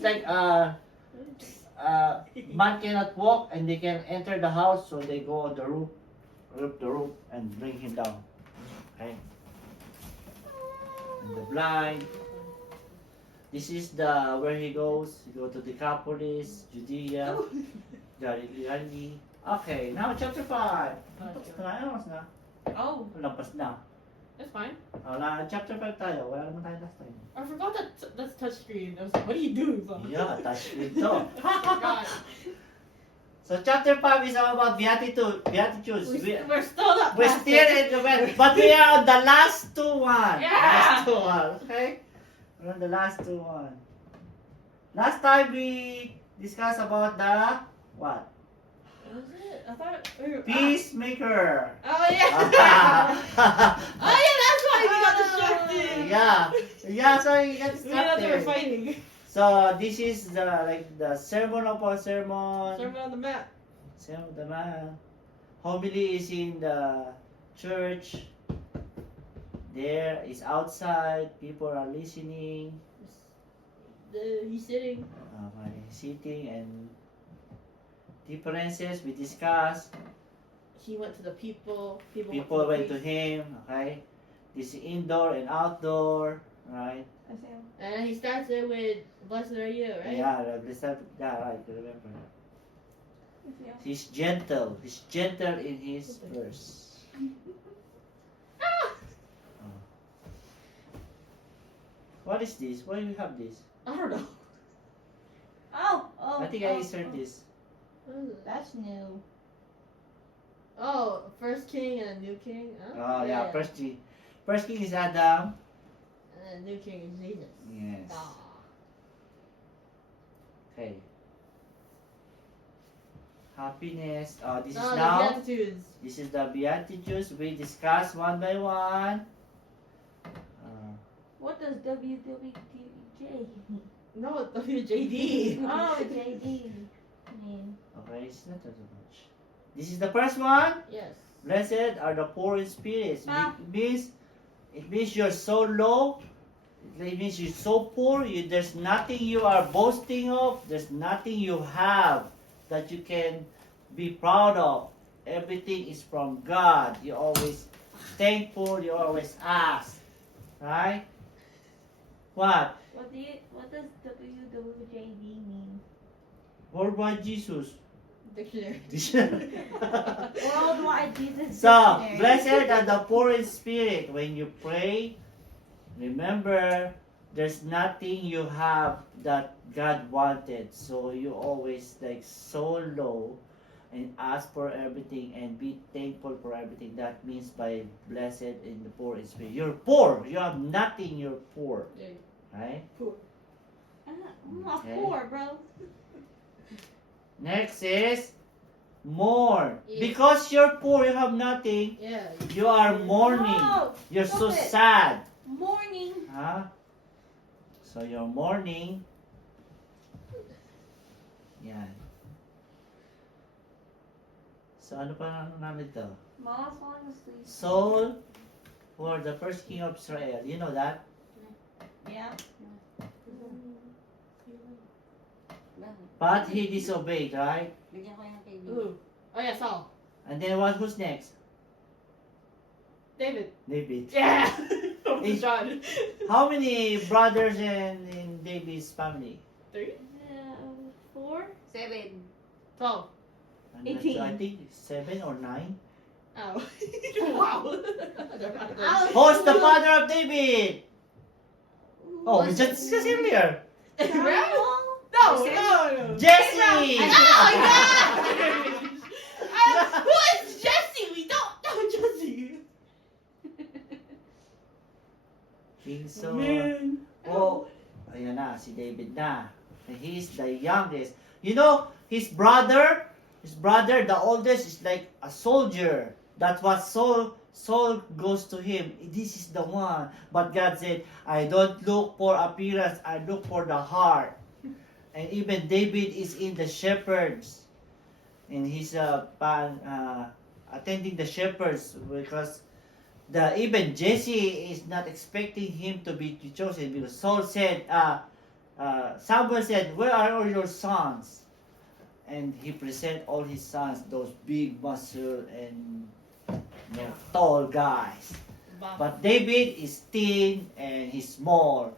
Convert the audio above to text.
is like man cannot walk and they can enter the house, so they go on the roof, rip the roof, and bring him down. Okay. And the blind. This is the where he goes. He go to Decapolis, Judea, Galilee. Okay, now chapter 5. Tapos na, almost na. Oh, Lampas na. that's fine. Chapter 5 tayo. Wala naman tayo last time. I forgot that's touchscreen. I was like, what are you doing, son? Yeah, touch screen to. God. So chapter 5 is all about beatitudes. We're still not We're past still it. in the best, but we are on the last one. Yeah. Last one, okay? We're on the last one. Last time we discussed about the what? Was it? I thought we were... Peacemaker. Oh, yeah. Oh, yeah, that's why we got distracted. Yeah, so you got We thought they were distracted. fighting. So this is the sermon upon sermon. Sermon on the map. Sermon of the man. Homily is in the church. There is outside. People are listening. He's sitting. Sitting and differences we discuss. He went to the people. People went to priest. him. Okay. This is indoor and outdoor. Right. And he starts it with "Blessed are you," right? Yeah. Right. Remember. He's gentle. He's gentle in his verse. Ah! What is this? Why do you have this? I don't know. Oh, I think I insert this. What is it? That's new. Oh, first king and a new king. Oh yeah, first king is Adam. And the new king is Jesus. Yes. Ah. Okay. Happiness. This is Oh, the now. Beatitudes. This is the Beatitudes. We discuss one by one. What does WWJ? No, WJD. Oh, JD. mean? Okay, it's not that much. This is the first one. Yes. Blessed are the poor in spirit. Ah. It means you're so low. It means you're so poor. There's nothing you are boasting of. There's nothing you have that you can be proud of. Everything is from God. You're always thankful. You always ask. Right? What? What does WWJD mean? Worldwide Jesus. Dictionary. Worldwide Jesus. So, Dictionary. blessed are the poor in spirit. When you pray, remember, there's nothing you have that God wanted. So you always like so low and ask for everything and be thankful for everything. That means by blessed in the poor in spirit. You're poor. You have nothing. You're poor. Yeah. Right? Poor. I'm not Okay. poor, bro. Next is mourn. Yeah. Because you're poor, you have nothing. Yeah. You are mourning. No, You're so stop it. sad. Morning. Huh? So you're mourning. Yan. So ano pa namin to? Mama's falling asleep. Saul, who are the first king of Israel. You know that? Yeah. But he disobeyed, right? Bigyan ko yung TV. Ooh. Oh yeah, Saul. And then who's next? David. David. Yeah. Is- John. How many brothers in David's family? 3? 4? 7. 12. I'm not 18. sure. I think 7 or 9. Oh. Wow. Who's the father of David? Oh, we just discussed earlier. No, no. Jesse! Oh my god! Who is Jesse? We don't know Jesse. King Saul. Man. Oh, ayan na, si David na. And he's the youngest. You know, his brother, the oldest, is like a soldier. That's what Saul goes to him. This is the one. But God said, I don't look for appearance, I look for the heart. And even David is in the shepherds. And he's attending the shepherds because even Jesse is not expecting him to be chosen because Saul said, Samuel said, "Where are all your sons?" And he present all his sons, those big muscle and tall guys. But David is thin and he's small.